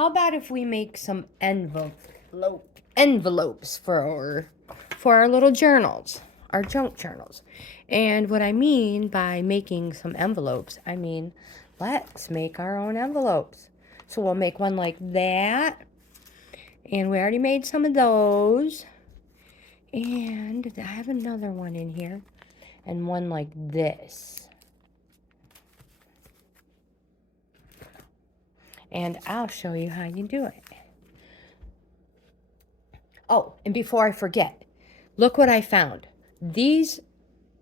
how about if we make some envelopes for our little journals, our junk journals? And what I mean by making some envelopes, I mean, let's make our own envelopes. So we'll make one like that. And we already made some of those. And I have another one in here. And one like this. And I'll show you how you do it. Oh, and before I forget, look what I found. These,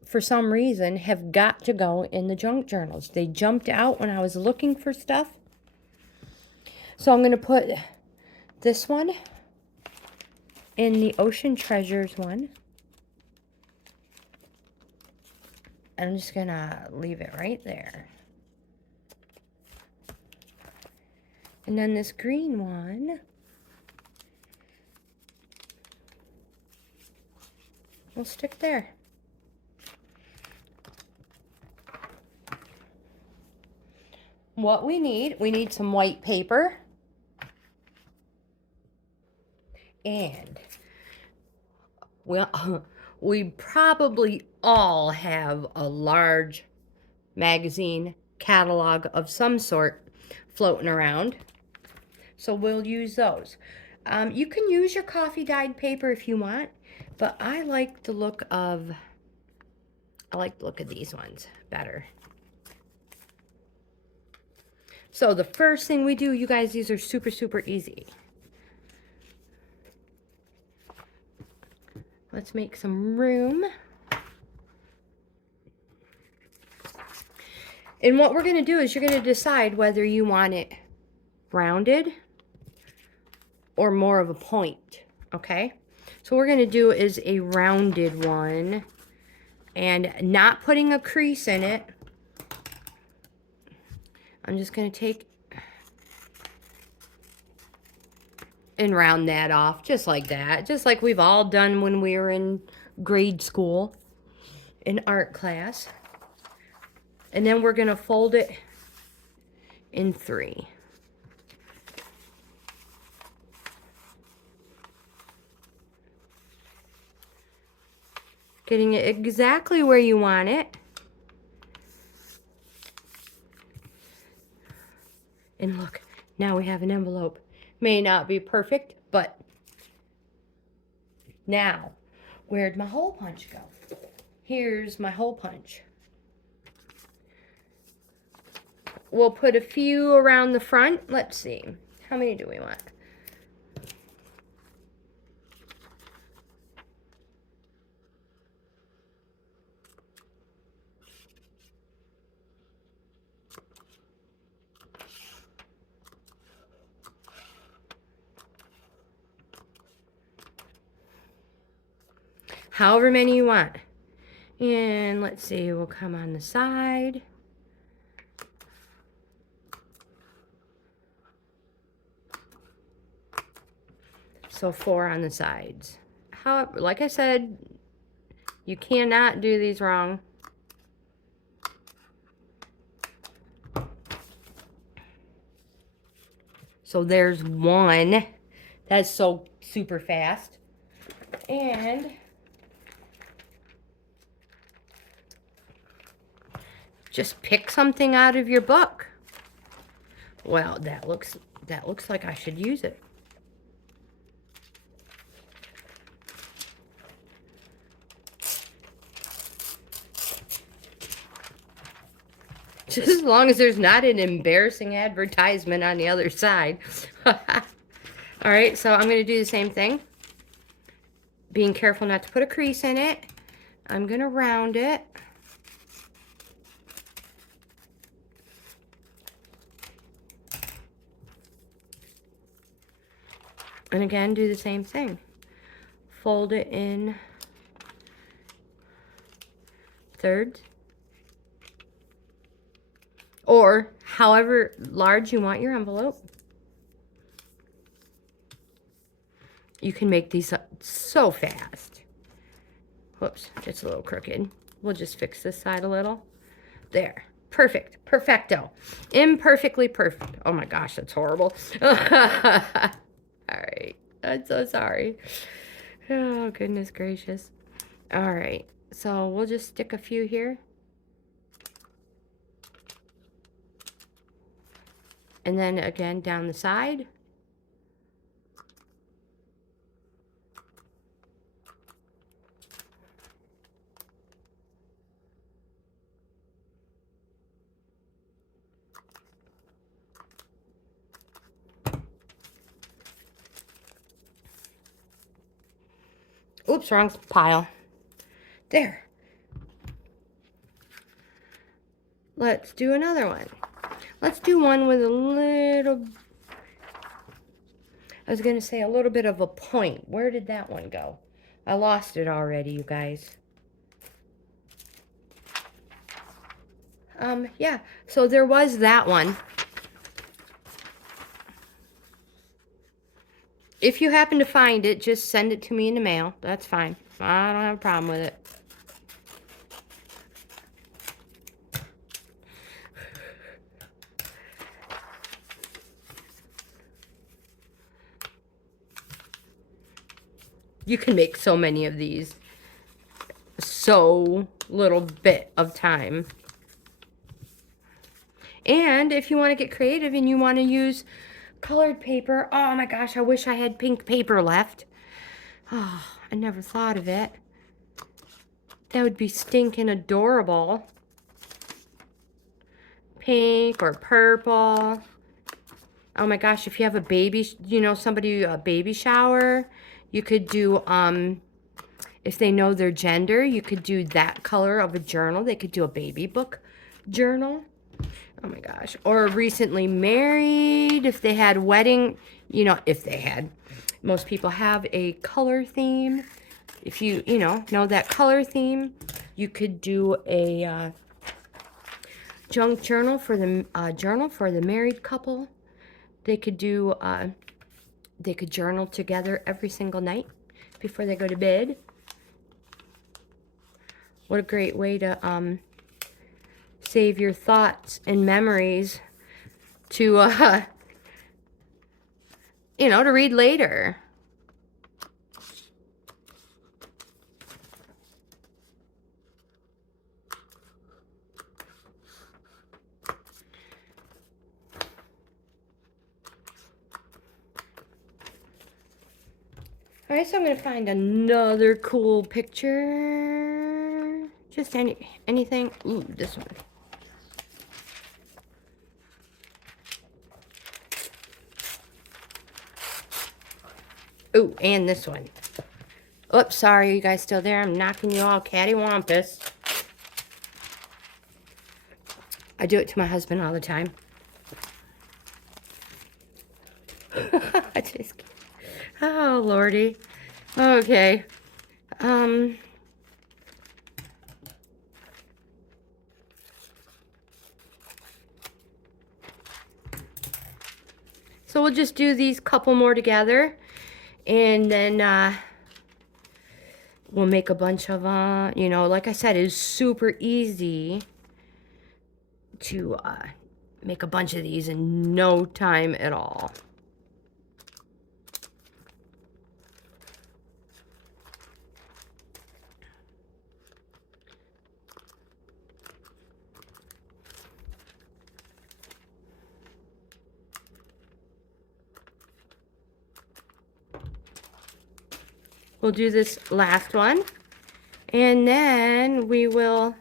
for some reason, have got to go in the junk journals. They jumped out when I was looking for stuff. So I'm going to put this one in the Ocean Treasures one. I'm just going to leave it right there. And then this green one will stick there. What we need some white paper. And well, we probably all have a large magazine catalog of some sort floating around. So we'll use those. You can use your coffee dyed paper if you want, but I like the look of these ones better. So the first thing we do, you guys, these are super, super easy. Let's make some room. And what we're going to do is you're going to decide whether you want it rounded or more of a point, okay? So what we're going to do is a rounded one and not putting a crease in it. I'm just going to take and round that off just like that, just like we've all done when we were in grade school in art class. And then we're going to fold it in 3. Getting it exactly where you want it. And look, now we have an envelope. May not be perfect, but now, where'd my hole punch go? Here's my hole punch. We'll put a few around the front. Let's see. How many do we want? However many you want. And let's see, we'll come on the side. So 4 on the sides. However, like I said, you cannot do these wrong. So there's one. That's so super fast. And just pick something out of your book. Well, that looks like I should use it. Just as long as there's not an embarrassing advertisement on the other side. All right, so I'm going to do the same thing. Being careful not to put a crease in it. I'm going to round it. And again, do the same thing. Fold it in thirds. Or however large you want your envelope. You can make these up so fast. Whoops, just a little crooked. We'll just fix this side a little. There. Perfect. Perfecto. Imperfectly perfect. Oh my gosh, that's horrible. All right. I'm so sorry. Oh, goodness gracious. All right. So we'll just stick a few here. And then again down the side. Oops, wrong pile. There. Let's do another one. Let's do one with a little, I was going to say a little bit of a point. Where did that one go? I lost it already, you guys. Yeah, so there was that one. If you happen to find it, just send it to me in the mail. That's fine. I don't have a problem with it. You can make so many of these. So little bit of time. And if you want to get creative and you want to use colored paper, oh my gosh, I wish I had pink paper left. Oh, I never thought of it. That would be stinking adorable. Pink or purple. Oh my gosh, if you have a baby, you know, somebody, a baby shower, you could do, if they know their gender, you could do that color of a journal. They could do a baby book journal. Oh my gosh. Or recently married, if they had wedding, you know, if they had. Most people have a color theme. If you know that color theme, you could do a junk journal for the married couple. They could do, they could journal together every single night before they go to bed. What a great way to save your thoughts and memories to, you know, to read later. All right, so I'm going to find another cool picture. Just anything. Ooh, this one. Ooh, and this one. Oops, sorry, you guys still there? I'm knocking you all cattywampus. I do it to my husband all the time. I just kidding. Oh, Lordy. Okay. So we'll just do these couple more together. And then we'll make a bunch of, you know, like I said, it's super easy to make a bunch of these in no time at all. We'll do this last one, and then we will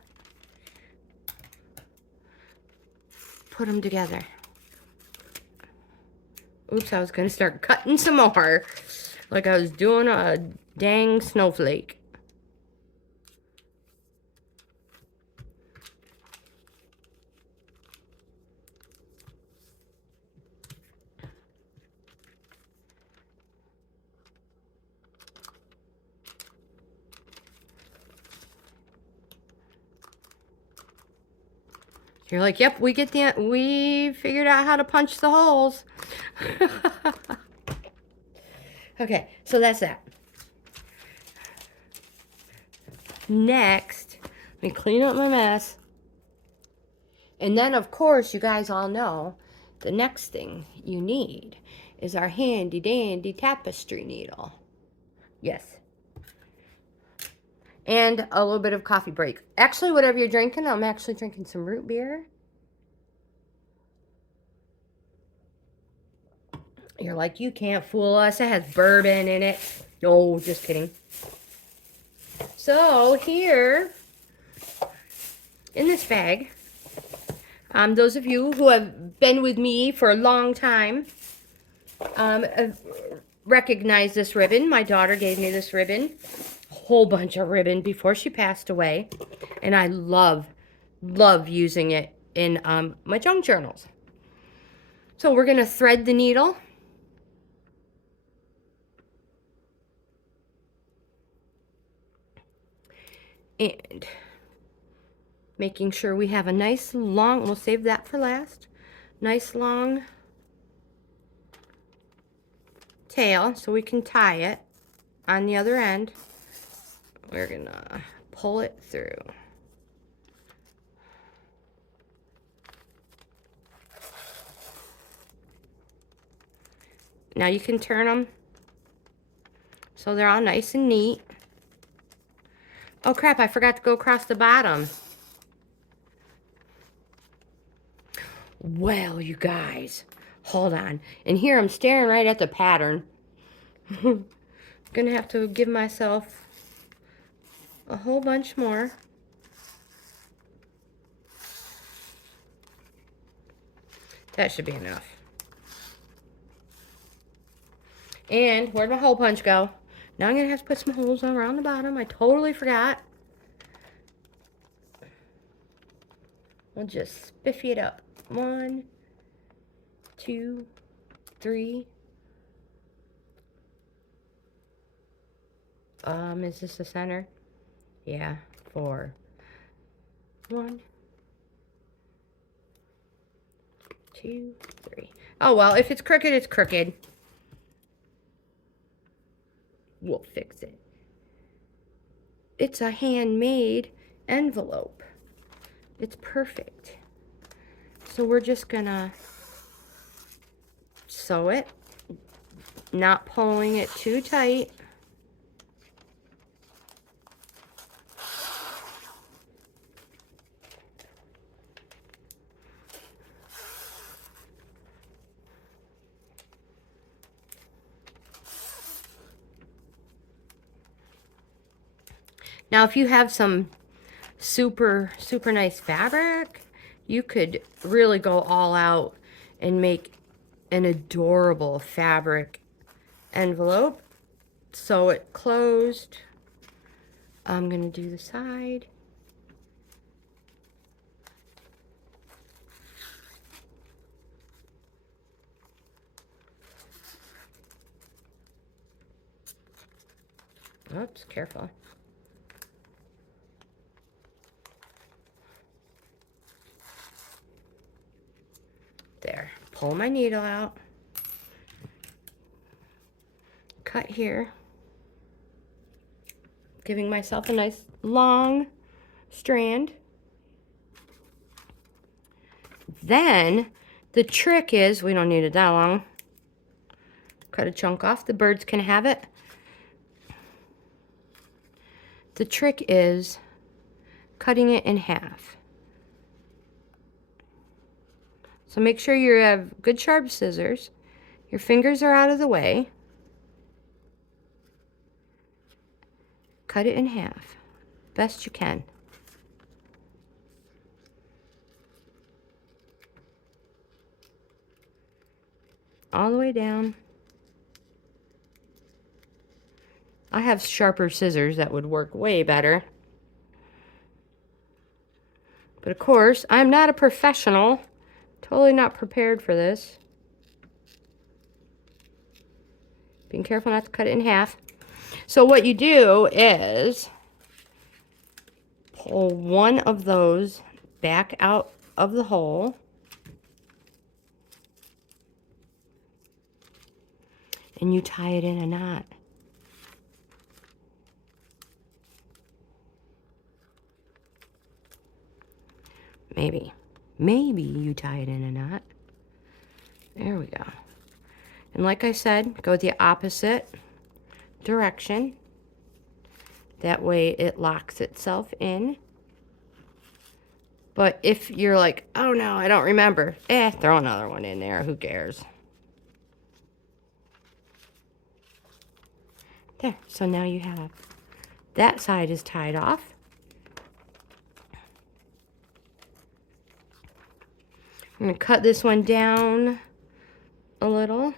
put them together. Oops, I was going to start cutting some more, like I was doing a dang snowflake. You're like, yep, we figured out how to punch the holes. Okay, so that's that. Next, let me clean up my mess. And then, of course, you guys all know the next thing you need is our handy dandy tapestry needle. Yes. And a little bit of coffee break. Actually, whatever you're drinking, I'm actually drinking some root beer. You're like, you can't fool us. It has bourbon in it. No, just kidding. So here in this bag, those of you who have been with me for a long time recognize this ribbon. My daughter gave me this ribbon, a whole bunch of ribbon before she passed away, and I love using it in my junk journals. So we're gonna thread the needle. And making sure we have a nice long, we'll save that for last, nice long tail so we can tie it on the other end. We're gonna pull it through. Now you can turn them so they're all nice and neat. Oh crap, I forgot to go across the bottom. Well, you guys, hold on. And here I'm staring right at the pattern. Gonna have to give myself a whole bunch more. That should be enough. And where'd my hole punch go? Now I'm gonna have to put some holes around the bottom. I totally forgot. We'll just spiffy it up. 1, 2, 3. Is this the center? Yeah, 4. 1, 2, 3. Oh well, if it's crooked, it's crooked. We'll fix it. It's a handmade envelope. It's perfect. So we're just gonna sew it, not pulling it too tight. Now, if you have some super nice fabric, you could really go all out and make an adorable fabric envelope. Sew it closed. I'm gonna do the side. Oops, careful. There, pull my needle out, cut here, giving myself a nice long strand. Then the trick is, we don't need it that long. Cut a chunk off, the birds can have it. The trick is cutting it in half. So make sure you have good sharp scissors. Your fingers are out of the way. Cut it in half, best you can. All the way down. I have sharper scissors that would work way better. But of course, I'm not a professional. Totally not prepared for this. Being careful not to cut it in half. So what you do is pull one of those back out of the hole. And you tie it in a knot. Maybe. maybe you tie it in a knot. There we go. And like I said, go the opposite direction. That way it locks itself in. But if you're like, oh no, I don't remember, throw another one in there. Who cares? There. So now you have that side is tied off. I'm going to cut this one down a little.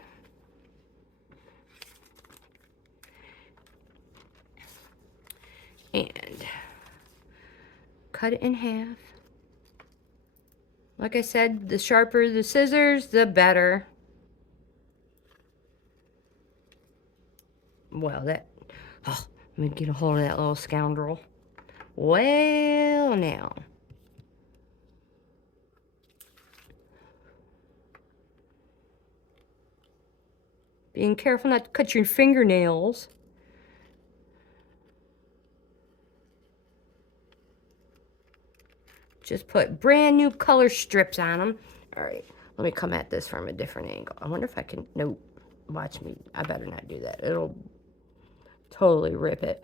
And cut it in half. Like I said, the sharper the scissors, the better. Well, let me get a hold of that little scoundrel. Well, now. Being careful not to cut your fingernails. Just put brand new color strips on them. All right, let me come at this from a different angle. I wonder if I can, nope, watch me. I better not do that. It'll totally rip it.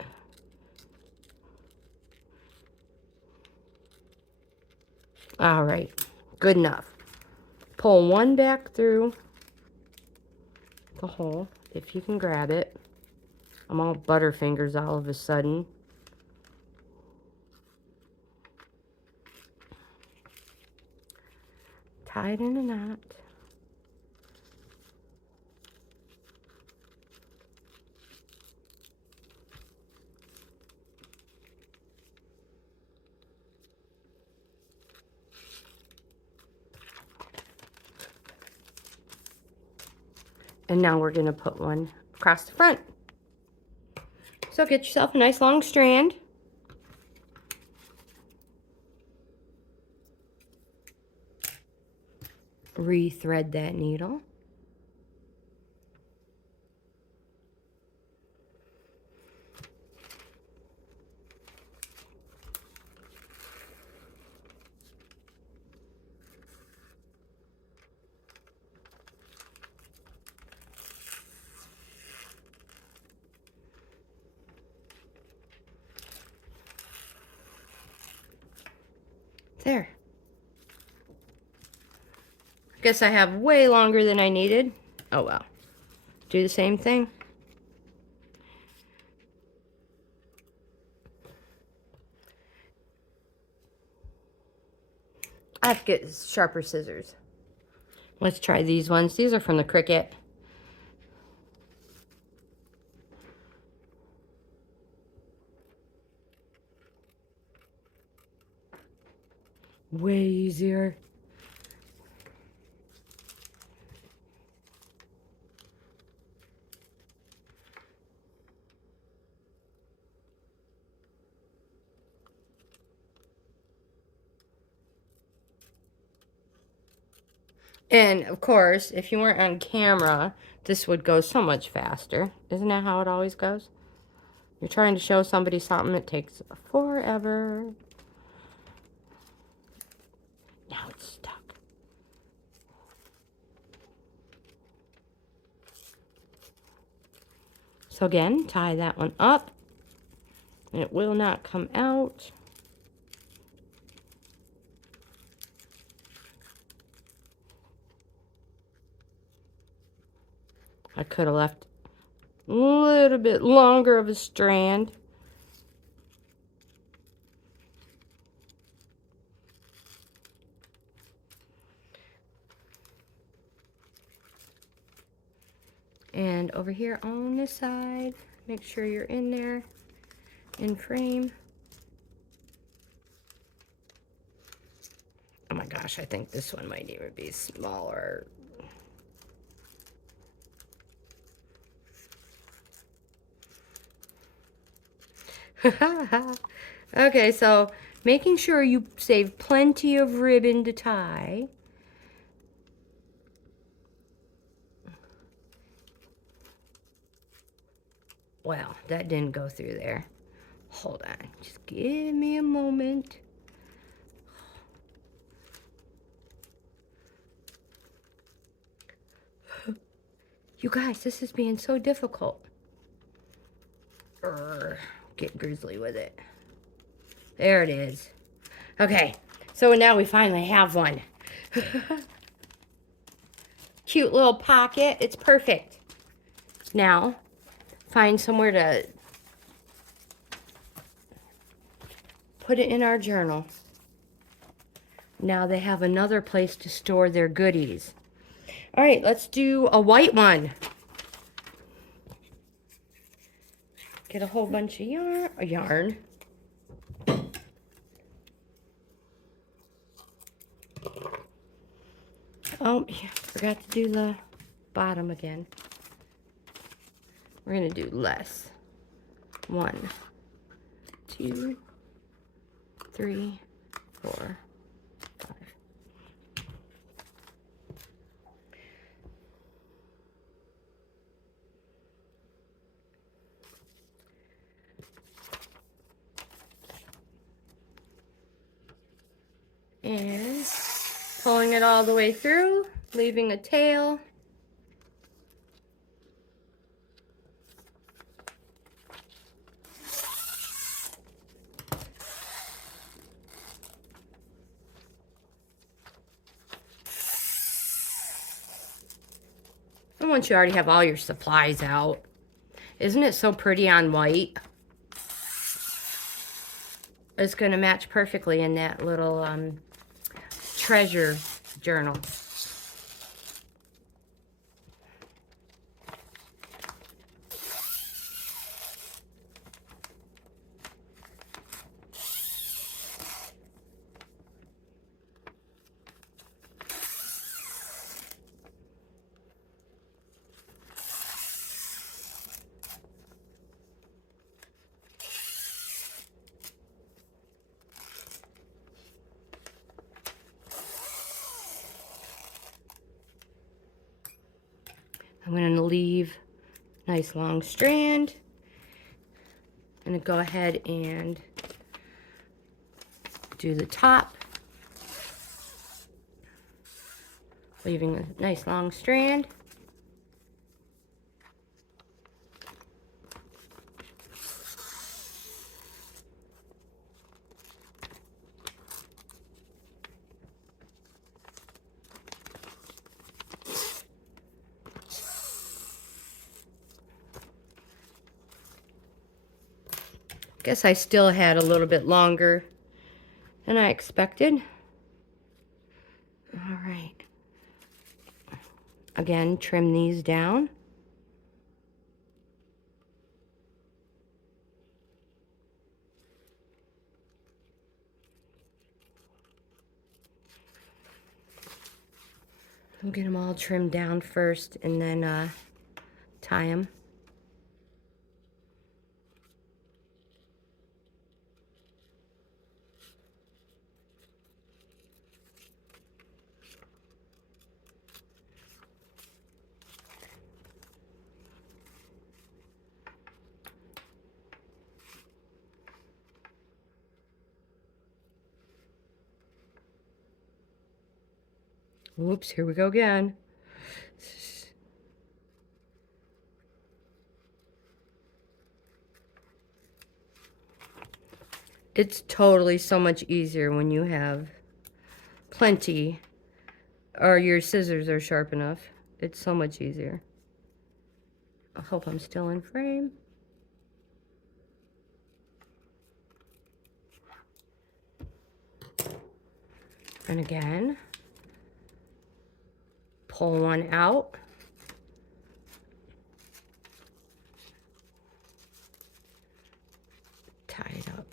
All right, good enough. Pull one back through the hole, if you can grab it. I'm all butterfingers all of a sudden. Tie it in a knot. And now we're going to put one across the front. So get yourself a nice long strand. Rethread that needle. There. I guess I have way longer than I needed. Oh well. Do the same thing. I have to get sharper scissors. Let's try these ones. These are from the Cricut. Way easier. And of course, if you weren't on camera, this would go so much faster. Isn't that how it always goes? You're trying to show somebody something, it takes forever. Now it's stuck. So again, tie that one up. And it will not come out. I could have left a little bit longer of a strand. And over here on this side, make sure you're in there, in frame. Oh my gosh, I think this one might even be smaller. Okay, so making sure you save plenty of ribbon to tie. Well, that didn't go through there. Hold on, just give me a moment. You guys, this is being so difficult. Get grizzly with it. There it is. Okay, so now we finally have one. Cute little pocket. It's perfect. Now, find somewhere to put it in our journal. Now they have another place to store their goodies. All right, let's do a white one. Get a whole bunch of yarn. Oh, yeah, forgot to do the bottom again. We're gonna do less. 1, 2, 3, 4, 5. And pulling it all the way through, leaving a tail. And once you already have all your supplies out, isn't it so pretty on white? It's going to match perfectly in that little treasure journal. I'm going to leave a nice long strand. I'm going to go ahead and do the top, leaving a nice long strand. Guess I still had a little bit longer than I expected. All right. Again, trim these down. We'll get them all trimmed down first and then tie them. Oops, here we go again. It's totally so much easier when you have plenty, or your scissors are sharp enough. It's so much easier. I hope I'm still in frame. And again, pull one out. Tie it up.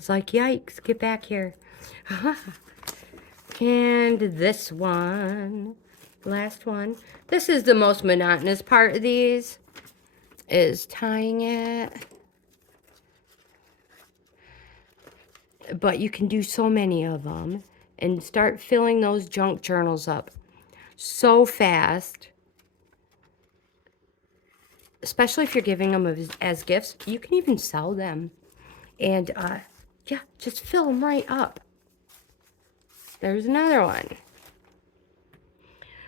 was like, yikes, get back here. And this one, last one. This is the most monotonous part of these, is tying it. But you can do so many of them and start filling those junk journals up so fast. Especially if you're giving them as gifts. You can even sell them. And, yeah, just fill them right up. There's another one.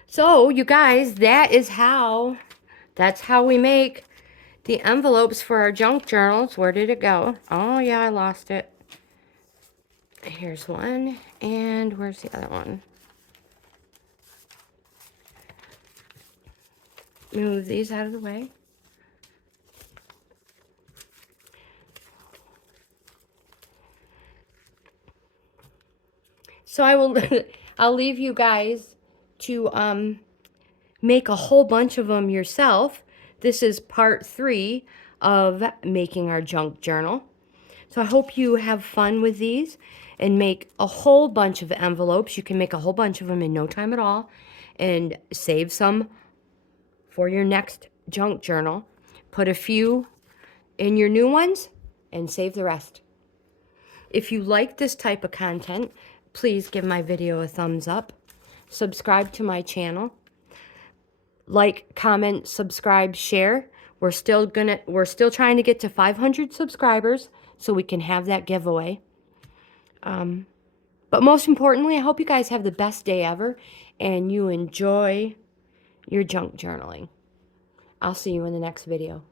So, you guys, that's how we make the envelopes for our junk journals. Where did it go? Oh, yeah, I lost it. Here's one. And where's the other one? Move these out of the way. So I'll leave you guys to make a whole bunch of them yourself. This is part 3 of making our junk journal. So I hope you have fun with these and make a whole bunch of envelopes. You can make a whole bunch of them in no time at all and save some for your next junk journal. Put a few in your new ones and save the rest. If you like this type of content, please give my video a thumbs up. Subscribe to my channel. Like, comment, subscribe, share. We're still trying to get to 500 subscribers so we can have that giveaway. But most importantly, I hope you guys have the best day ever and you enjoy your junk journaling. I'll see you in the next video.